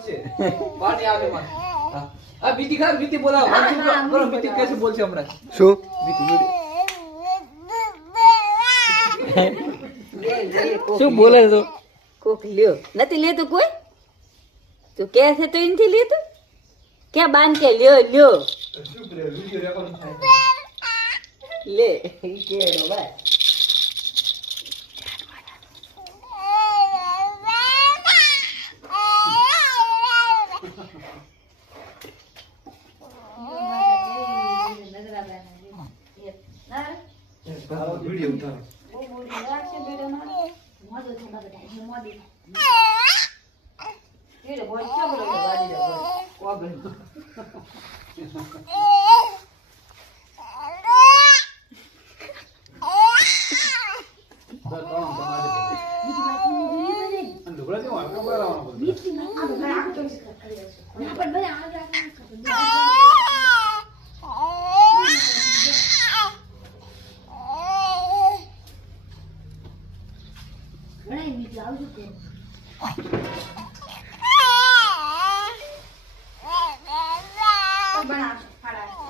પાણી આવે માં આ બીજી ખા બીજી બોલાવો બોલો બીજી કેસે બોલશે હમણાં શું શું બોલે તો કોક લ્યો નથી લેતો કોઈ તો કે છે તો ઇનથી લેતો ક્યાં બાંધ કે લ્યો લ્યો લે ઈ કેડો ભાઈ વિડિયો ઉતારો ઘણા મીઠું આવતું